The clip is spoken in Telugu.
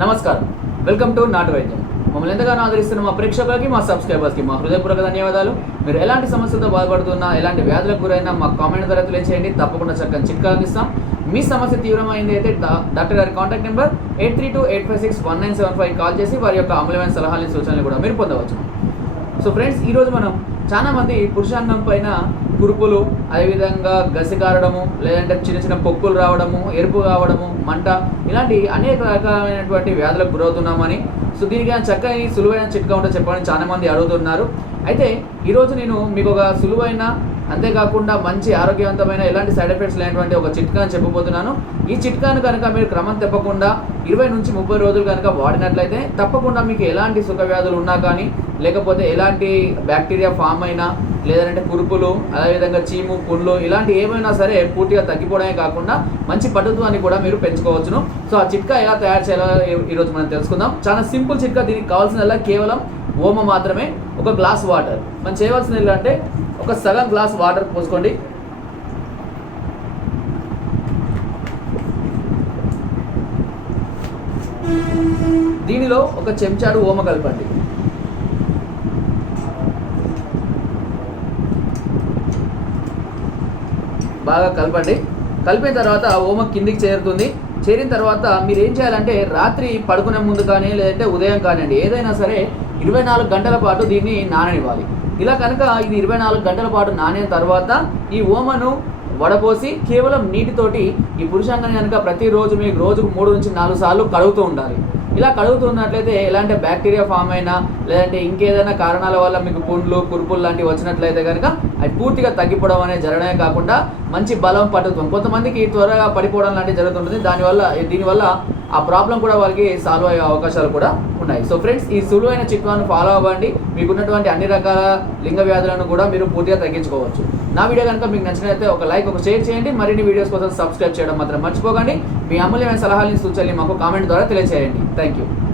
నమస్కారం. వెల్కమ్ టు నాటు వైద్యం మమ్మల్ని ఎంతగానో ఆదరిస్తున్న మా ప్రేక్షకులకి మా సబ్స్క్రైబర్స్కి మా హృదయపూర్వక ధన్యవాదాలు. మీరు ఎలాంటి సమస్యలతో బాధపడుతున్నా ఎలాంటి వ్యాధులకు గురైనా మా కామెంట్ ద్వారా తెలియచేయండి. తప్పకుండా చక్కని చిట్కాలు ఇస్తాం మీ సమస్య తీవ్రమైంది అయితే డాక్టర్ గారి contact number eight three two eight five six one nine seven five call చేసి వారి యొక్క అమూల్యమైన సలహాలని సూచనలు కూడా మీరు పొందవచ్చు. సో ఫ్రెండ్స్ ఈరోజు మనం చాలామంది పురుషాన్నం పురుషాంగం పైన కురుపులు అదేవిధంగా గసి కారడము లేదంటే చిన్న చిన్న పొక్కులు రావడము ఎరుపు కావడము మంట ఇలాంటి అనేక రకాలైనటువంటి వ్యాధులకు గురవుతున్నామని. సో దీనికి చక్కని సులువైన చిట్కా ఉంటే చెప్పాలని చాలామంది అడుగుతున్నారు. అయితే ఈరోజు నేను మీకు ఒక సులువైన అంతేకాకుండా మంచి ఆరోగ్యవంతమైన ఎలాంటి సైడ్ ఎఫెక్ట్స్ లేనటువంటి ఒక చిట్కాని చెప్పబోతున్నాను. ఈ చిట్కాను కనుక మీరు క్రమం తప్పకుండా ఇరవై నుంచి ముప్పై రోజులు కనుక వాడినట్లయితే తప్పకుండా మీకు ఎలాంటి సుఖ వ్యాధులు ఉన్నా కానీ లేకపోతే ఎలాంటి బ్యాక్టీరియా ఫామ్ అయినా లేదంటే కురుపులు అదేవిధంగా చీము పుండ్లు ఇలాంటి ఏమైనా సరే పూర్తిగా తగ్గిపోవడమే కాకుండా మంచి పట్టుత్వాన్ని కూడా మీరు పెంచుకోవచ్చును. సో ఆ చిట్కా ఎలా తయారు చేయాలో ఈ- ఈరోజు మనం తెలుసుకుందాం. చాలా సింపుల్ చిట్కా దీనికి కావాల్సిందల్లా కేవలం ఓమ మాత్రమే ఒక గ్లాస్ వాటర్. మనం చేయవలసింది ఏంటంటే ఒక సగం గ్లాస్ వాటర్ పోసుకోండి. దీనిలో ఒక చెంచాడు ఓమ కలపండి. బాగా కలపండి. కలిపిన తర్వాత ఓమ కిందికి చేరుతుంది. చేరిన తర్వాత మీరు ఏం చేయాలంటే రాత్రి పడుకునే ముందు కానీ లేదంటే ఉదయం కానివ్వండి ఏదైనా సరే ఇరవై నాలుగు గంటల పాటు దీన్ని నాననివ్వాలి. ఇలా కనుక ఇది ఇరవై నాలుగు గంటల పాటు నానిన తర్వాత ఈ ఓమను వడపోసి కేవలం నీటితోటి ఈ పురుషాంగాన్ని కనుక ప్రతిరోజు మీకు రోజుకు మూడు నుంచి నాలుగు సార్లు కడుగుతూ ఉండాలి. ఇలా కడుగుతున్నట్లయితే ఎలాంటి బ్యాక్టీరియా ఫామ్ అయినా లేదంటే ఇంకేదైనా కారణాల వల్ల మీకు పుండ్లు కురుపులు లాంటివి వచ్చినట్లయితే కనుక అవి పూర్తిగా తగ్గిపోవడం అనేది జరగడమే కాకుండా మంచి బలం పట్టుతుంది. కొంతమందికి త్వరగా పడిపోవడం లాంటివి జరుగుతుంటుంది. దానివల్ల దీనివల్ల ఆ ప్రాబ్లం కూడా వాళ్ళకి సాల్వ్ అయ్యే అవకాశాలు కూడా ఉన్నాయి. సో ఫ్రెండ్స్ ఈ సులువైన చిట్కాను ఫాలో అవ్వండి. మీకు ఉన్నటువంటి అన్ని రకాల లింగ వ్యాధులను కూడా మీరు పూర్తిగా తగ్గించుకోవచ్చు. నా వీడియో కనుక మీకు నచ్చినట్లయితే ఒక లైక్ ఒక షేర్ చేయండి. మరిన్ని వీడియోస్ కోసం సబ్స్క్రైబ్ చేయడం మాత్రం మర్చిపోకండి. మీ అమూల్యమైన సలహాలని సూచనలు మాకు కామెంట్ ద్వారా తెలియజేయండి థ్యాంక్ యూ